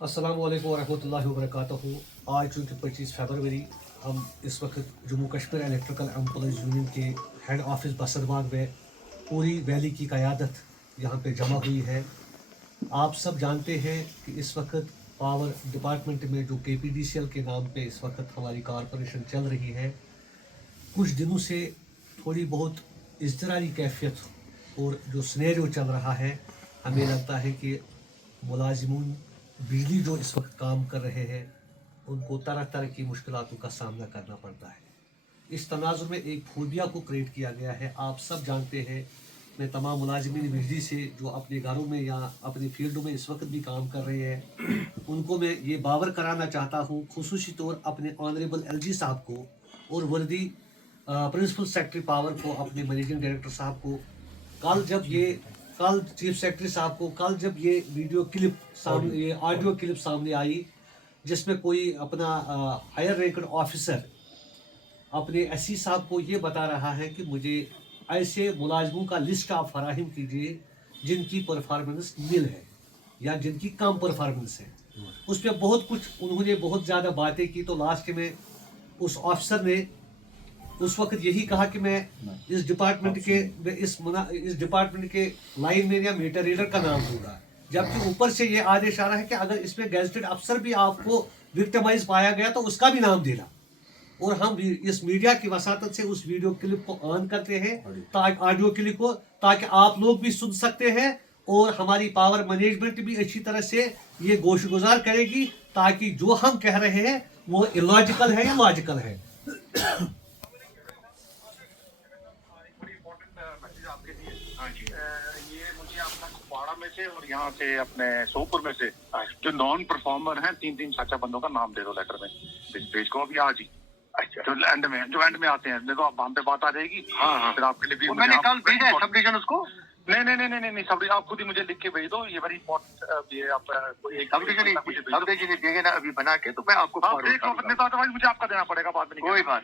अस्सलाम वालेकुम वरहमतुल्लाहि वबरकातुहू। आज चूँकि 25 फरवरी, हम इस वक्त Jammu Kashmir electrical employees union के हेड ऑफिस बसरबाग में पूरी वैली की क़यादत यहाँ पे जमा हुई है। आप सब जानते हैं कि इस वक्त पावर डिपार्टमेंट में जो KPDCL के नाम पे इस वक्त हमारी कॉरपोरेशन चल रही है, कुछ दिनों से थोड़ी बहुत इज़्तिरारी कैफियत और जो स्नेरियो चल रहा है, हमें लगता है कि मुलाजिमून बिजली जो इस वक्त काम कर रहे हैं उनको तरह तरह की मुश्किलातों का सामना करना पड़ता है। इस तनाजुर में एक फोबिया को क्रिएट किया गया है। आप सब जानते हैं, मैं तमाम मुलाजिमीन बिजली से जो अपने घरों में या अपनी फील्डों में इस वक्त भी काम कर रहे हैं उनको मैं ये बावर कराना चाहता हूँ, खुसूसी तौर अपने ऑनरेबल LG साहब को और वर्दी प्रिंसिपल सेक्रेटरी पावर को, अपने मैनेजिंग डायरेक्टर साहब को, कल चीफ सेक्रेटरी साहब को, कल जब ये वीडियो क्लिप सामने, ये ऑडियो क्लिप सामने आई जिसमें कोई अपना हायर रैंकड ऑफिसर अपने SC साहब को ये बता रहा है कि मुझे ऐसे मुलाजमों का लिस्ट आप फराहम कीजिए जिनकी परफॉर्मेंस नील है या जिनकी कम परफॉर्मेंस है। उस पर बहुत कुछ उन्होंने बहुत ज़्यादा बातें की, तो लास्ट में उस ऑफिसर ने उस वक्त यही कहा कि मैं इस डिपार्टमेंट के लाइनमैन या मीटर रीडर का नाम दूंगा, जबकि ऊपर से ये आदेश आ रहा है कि अगर इसमें गेजेटेड अफसर भी आपको विक्टिमाइज पाया गया तो उसका भी नाम देना। और हम इस मीडिया की वसातत से उस वीडियो क्लिप को ऑन करते हैं, ताकि ऑडियो क्लिप को, ताकि आप लोग भी सुन सकते हैं और हमारी पावर मैनेजमेंट भी अच्छी तरह से ये गोशगुजार करेगी, ताकि जो हम कह रहे हैं वो इलॉजिकल है या लॉजिकल है। ये मुझे अपना कुपवाड़ा में से और यहाँ से अपने सोपुर में से जो नॉन परफॉर्मर हैं, तीन चाचा बंदों का नाम दे दो लेटर में, भेज को अभी आज ही। अच्छा, जो एंड में आते हैं, देखो आप हम पे बात आ जाएगी। हाँ, फिर आपके लिए भी मैंने कल भेजा है सब डिवीजन उसको। नहीं सब आप खुद ही मुझे लिख के भेज दो। ये वेरी इंपॉर्टेंट, ये आप सब डिवीजन देंगे ना अभी बना के, तो मैं आपको मुझे आपका देना पड़ेगा बाद में। कोई बात।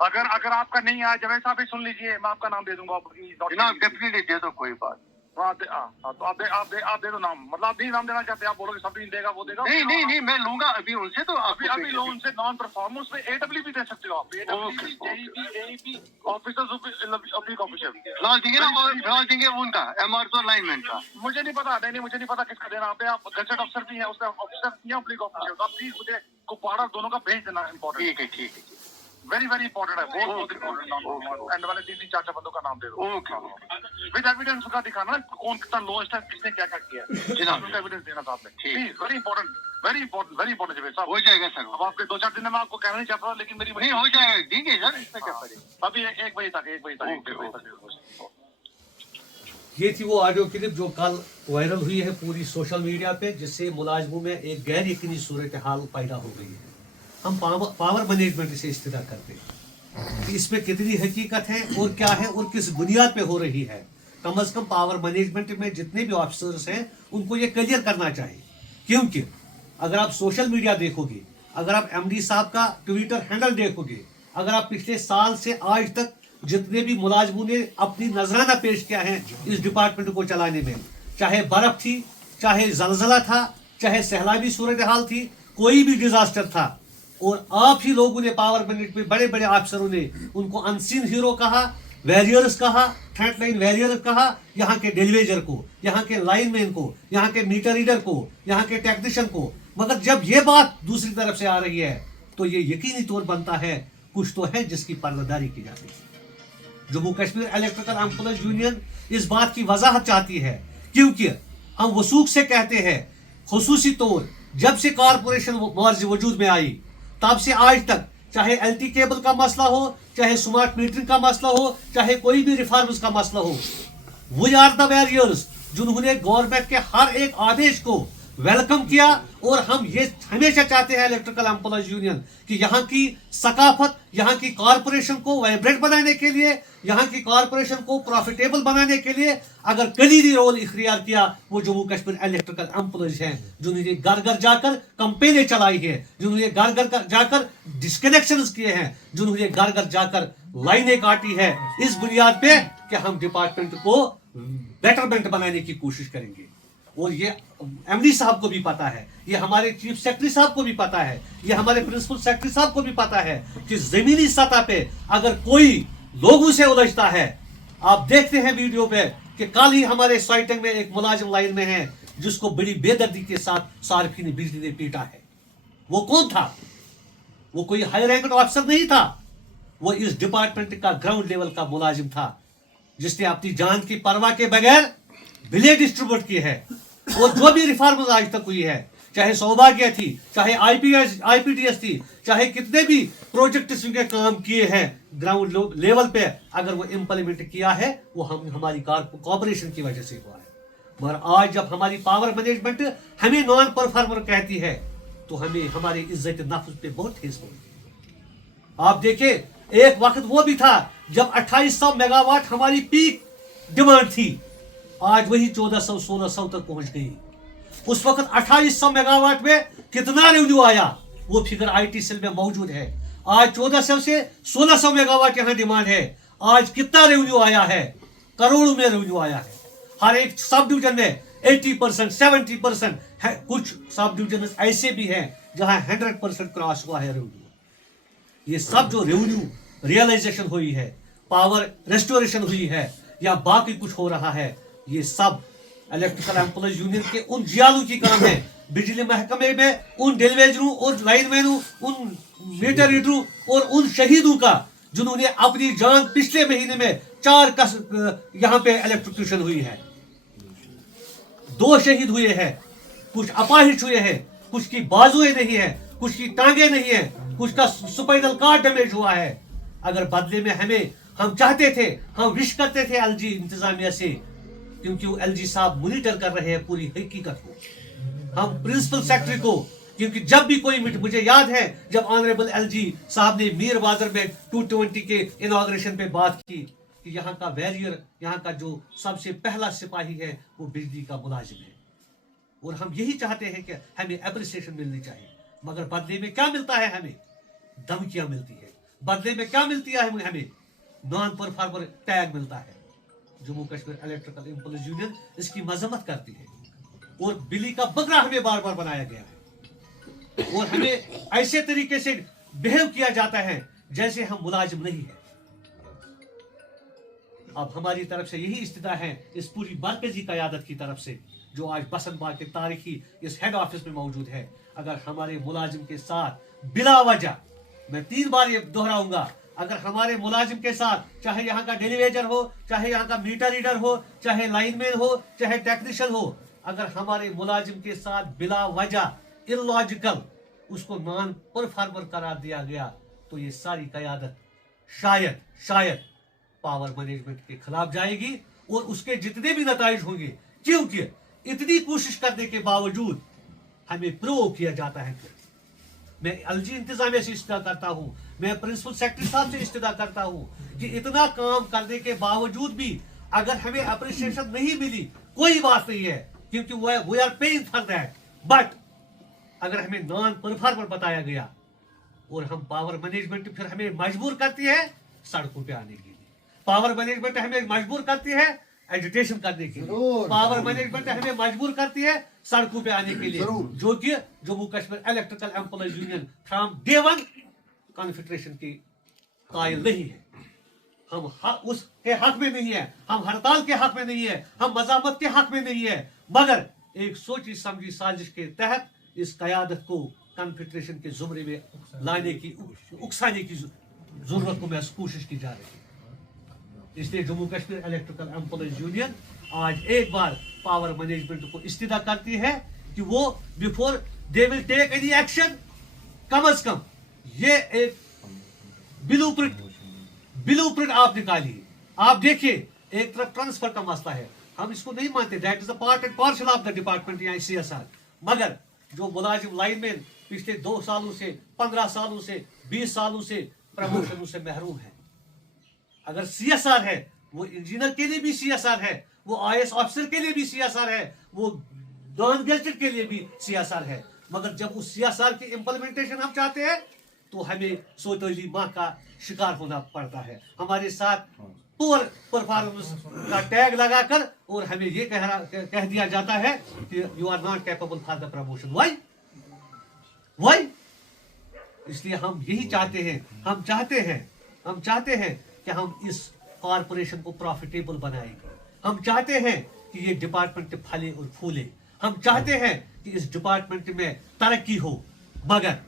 अगर आपका नहीं आया, जवेद साहब सुन लीजिए, मैं आपका नाम दे दूंगा। डेफिनेटली दे दो, कोई बात। तो आप दे दो नाम, मतलब आप नहीं नाम देना चाहते, आप बोलोगे सब नहीं देगा, वो देगा। नहीं मैं लूंगा अभी उनसे, तो अभी लो उनसे नॉन परफॉर्मेंस में AW भी दे सकते हो आप। AEP ऑफिसर्स ऑफिसर देंगे उनका MR लाइनमैन का। मुझे नहीं पता किसका देना। आप गजट अफसर भी है, उसका ऑफिसर या पब्लिक ऑफिसर, आप प्लीज मुझे कुपवाड़ा दोनों का भेज देना। इम्पोर्टेंट। ठीक है। वेरी इंपॉर्टेंट है, बहुत इंपॉर्टेंट। एंड वाले तीन चाचा बंदों का नाम दे दो। विद एविडेंस का दिखाना कौन कितना लोएस्ट है, किसने क्या किया, उसका एविडेंस देना साहब ने। प्लीज, वेरी इंपॉर्टेंट जवेद साहब। हो जाएगा सर। अब आपके 2-4 दिन में आपको कहना नहीं चाहता, लेकिन मेरी नहीं हो जाएगा। ठीक है सर, इसमें क्या पड़ेगा। अभी 1 बजे तक। ये थी वो ऑडियो क्लिप जो कल वायरल हुई है पूरी सोशल मीडिया पे, जिससे मुलाजमों में एक गैर यकीनी सूरत हाल पैदा हो गई है। हम पावर मैनेजमेंट से इस्तदा करते हैं कि इसमें कितनी हकीकत है और क्या है और किस बुनियाद पे हो रही है। कम अज कम पावर मैनेजमेंट में जितने भी ऑफिसर्स हैं उनको ये क्लियर करना चाहिए, क्योंकि अगर आप सोशल मीडिया देखोगे, अगर आप MD साहब का ट्विटर हैंडल देखोगे, अगर आप पिछले साल से आज तक जितने भी मुलाजमों ने अपनी नजराना पेश किया है इस डिपार्टमेंट को चलाने में, चाहे बर्फ थी, चाहे जलजला था, चाहे सैलाबी सूरत हाल थी, कोई भी डिजास्टर था, और आप ही लोगों ने पावर मैनेजमेंट में बड़े अफसरों ने उनको अनसीन हीरो कहा, वैरियर्स कहा, फ्रंट लाइन वैरियर कहा, यहाँ के डेलीवेजर को, यहाँ के लाइनमैन को, यहाँ के मीटर रीडर को, यहाँ के टेक्नीशियन को। मगर जब ये बात दूसरी तरफ से आ रही है तो ये यकीनी तौर बनता है कुछ तो है जिसकी पर्दादारी की जाती है। Jammu Kashmir electrical employees union इस बात की वजाहत चाहती है, क्योंकि हम वसूख से कहते हैं, खुसूसी तौर जब से कॉरपोरेशन वजूद में आई तब से आज तक, चाहे LT केबल का मसला हो, चाहे स्मार्ट मीटरिंग का मसला हो, चाहे कोई भी रिफॉर्म्स का मसला हो, वी आर द वैरियर्स जिन्होंने गवर्नमेंट के हर एक आदेश को वेलकम किया। और हम ये हमेशा चाहते हैं इलेक्ट्रिकल एम्प्लॉयज यूनियन कि यहाँ की सकाफत, यहाँ की कॉरपोरेशन को वाइब्रेंट बनाने के लिए, यहाँ की कॉरपोरेशन को प्रॉफिटेबल बनाने के लिए अगर कलीदी रोल इख्तियार किया, वो जम्मू कश्मीर इलेक्ट्रिकल एम्प्लॉयज हैं, जिन्होंने घर जाकर कंपेनें चलाई है, जिन्होंने घर जाकर डिस्कनेक्शन किए हैं, जिन्होंने घर जाकर लाइनें काटी है, इस बुनियाद पे कि हम डिपार्टमेंट को बेटरमेंट बनाने की कोशिश करेंगे। और ये एमडी साहब को भी पता है, ये हमारे चीफ सेक्रेटरी साहब को भी पता है, ये हमारे प्रिंसिपल सेक्रेटरी साहब को भी पता है कि जमीनी सतह पे अगर कोई लोगों से उलझता है, आप देखते हैं वीडियो पे कि कल ही हमारे साइटिंग में एक मुलाजिम लाइन में है जिसको बड़ी बेदर्दी के साथ सार्फी ने बिजली ने पीटा है। वो कौन था? वो कोई हाई रैंक ऑफिसर नहीं था, वो इस डिपार्टमेंट का ग्राउंड लेवल का मुलाजिम था जिसने अपनी जान की परवाह के बगैर बिलें डिस्ट्रीब्यूट की है। और जो भी रिफॉर्म आज तक हुई है, चाहे सौभाग्य थी, चाहे आईपीडीएस थी, चाहे कितने भी प्रोजेक्ट के काम किए हैं ग्राउंड लेवल पे, अगर वो इंप्लीमेंट किया है वो हमारी कॉपरेशन की वजह से हुआ है। मगर आज जब हमारी पावर मैनेजमेंट हमें नॉन परफॉर्मर कहती है तो हमें हमारी इज्जत नफ्स पे बहुत ठेस पड़ती है। आप देखिए, एक वक्त वो भी था जब 2800 मेगावाट हमारी पीक डिमांड थी, आज वही 1400-1600 तक पहुंच गई। उस वक्त 2800 मेगावाट में कितना रेवेन्यू आया वो फिगर आईटी सेल में मौजूद है। आज 1400 से 1600 मेगावाट यहां डिमांड है, आज कितना रेवेन्यू आया है? करोड़ों में रेवेन्यू आया है। हर एक सब डिवीजन में 80%, 70% है। कुछ सब डिवीजन ऐसे भी हैं जहां 100% क्रॉस हुआ है रेवेन्यू। ये सब जो रेवेन्यू रियलाइजेशन हुई है, पावर रेस्टोरेशन हुई है या बाकी कुछ हो रहा है, ये सब इलेक्ट्रिकल एम्प्लॉयज यूनियन के उन जियालों की काम है। बिजली महकमे में उन डेलीवेजरों और लाइनमैनों, उन मीटर रीडरों और उन शहीदों का जिन्होंने अपनी जान पिछले महीने में 4 यहाँ पे इलेक्ट्रोक्यूशन हुई है। 2 शहीद हुए हैं, कुछ अपाहिज हुए हैं, कुछ की बाजुएं नहीं है, कुछ की टांगे नहीं है, कुछ का स्पाइनल कार्ड डैमेज हुआ है। अगर बदले में हम चाहते थे, हम विश करते थे एलजी इंतजामिया से, क्योंकि वो एलजी साहब मॉनिटर कर रहे हैं पूरी हकीकत को। हम प्रिंसिपल सेक्रेटरी को, क्योंकि जब भी कोई मुझे याद है जब ऑनरेबल एलजी साहब ने मीर बाजार में 220 के इनॉग्रेशन पे बात की कि यहाँ का वैरियर, यहाँ का जो सबसे पहला सिपाही है वो बिजली का मुलाजिम है। और हम यही चाहते हैं कि हमें एप्रिसिएशन मिलनी चाहिए, मगर बदले में क्या मिलता है? हमें धमकियां मिलती है। बदले में क्या मिलती है? हमें नॉन परफॉर्मर टैग मिलता है। Jammu Kashmir electrical employees union इसकी मजम्मत करती है और बिल्ली का बकरा हमें बार बार बनाया गया है और हमें ऐसे तरीके से बिहेव किया जाता है जैसे हम मुलाजिम नहीं है। अब हमारी तरफ से यही इस्तिदा है इस पूरी मरकजी क़यादत की तरफ से, जो आज बसंत बाग के तारीखी इस हेड ऑफिस में मौजूद है। अगर हमारे मुलाजिम के साथ बिला वजह, मैं 3 बार ये दोहराऊंगा, अगर हमारे मुलाजिम के साथ, चाहे यहाँ का डेलीवेजर हो, चाहे यहाँ का मीटर रीडर हो, चाहे लाइनमैन हो, चाहे टेक्नीशियन हो, अगर हमारे मुलाजिम के साथ बिला वजह इलॉजिकल उसको नॉन परफॉर्मर करार दिया गया तो ये सारी क़यादत शायद पावर मैनेजमेंट के खिलाफ जाएगी और उसके जितने भी नताइज होंगे, क्योंकि इतनी कोशिश करने के बावजूद हमें प्रो किया जाता है। मैं एलजी इंतजामिया से इस्तेदा करता हूं, मैं प्रिंसिपल सेक्रेटरी साहब से इस्तेदा करता हूं कि इतना काम करने के बावजूद भी अगर हमें अप्रिसिएशन नहीं मिली कोई बात नहीं है, क्योंकि we are paying for that. But अगर हमें नॉन परफॉर्मर बताया गया और हम पावर मैनेजमेंट फिर हमें मजबूर करती है सड़कों पे आने के लिए, पावर मैनेजमेंट हमें मजबूर करती है एजुटेशन करने के लिए, पावर मैनेजमेंट हमें मजबूर करती है सड़कों पे आने के लिए, जो कि Jammu Kashmir electrical employees union from day 1 confederation की कायल नहीं है। हम उसके हक में नहीं है, हम हड़ताल के हक में नहीं है, हम मजामत के हक में नहीं है, मगर एक सोची समझी साजिश के तहत इस क़यादत को कॉन्फेडरेशन के जुमरे में लाने की, उकसाने की जरूरत को महसूस कोशिश की जा रही है। इसलिए Jammu Kashmir electrical employees union आज एक बार पावर मैनेजमेंट को इस्तिदा करती है कि वो before they will take any action, कम अज कम ये एक ब्लूप्रिंट आप निकालिए। आप देखिए, एक तरफ ट्रांसफर का मसला है, हम इसको नहीं मानते, that is a part and parcel of the department या CSR, मगर जो मुलाजिम लाइनमैन पिछले 2 सालों से, 15 सालों से, 20 सालों से प्रमोशन से महरूम है। अगर CSR है, वो इंजीनियर के लिए भी CSR है, वो IAS ऑफिसर के लिए भी CSR है, वो नॉन गैजेटेड के लिए भी CSR है, मगर जब उस CSR की इंप्लीमेंटेशन हम चाहते हैं तो हमें सोतोली माँ का शिकार होना पड़ता है। हमारे साथ पुअर परफॉर्मेंस का टैग लगाकर और हमें ये कह दिया जाता है कि you are not capable for the promotion. Why? इसलिए हम यही चाहते हैं, हम चाहते हैं कि हम इस कॉरपोरेशन को प्रॉफिटेबल बनाएंगे। हम चाहते हैं कि ये डिपार्टमेंट फले और फूले। हम चाहते हैं कि इस डिपार्टमेंट में तरक्की हो। मगर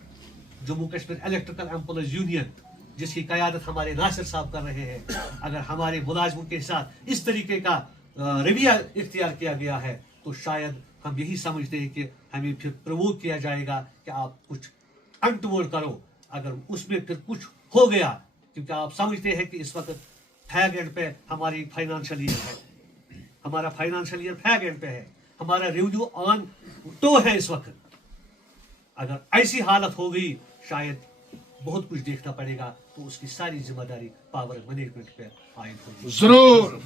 Jammu Kashmir electrical employees union, जिसकी क़यादत हमारे नासिर साहब कर रहे हैं, अगर हमारे मुलाजमों के साथ इस तरीके का रवैया इख्तियार किया गया है तो शायद हम यही समझते हैं कि हमें फिर प्रवोक किया जाएगा कि आप कुछ अनटूवर्ड करो। अगर उसमें फिर कुछ हो गया, क्योंकि आप समझते हैं कि इस वक्त फैग एंड पे हमारी फाइनेंशियल ईयर है, हमारा फाइनेंशियल ईयर फैग एंड पे है, हमारा रेवेन्यू ऑन टो है इस वक्त। अगर ऐसी हालत हो गई शायद बहुत कुछ देखना पड़ेगा, तो उसकी सारी जिम्मेदारी पावर मैनेजमेंट पे आयद होगी। जरूर।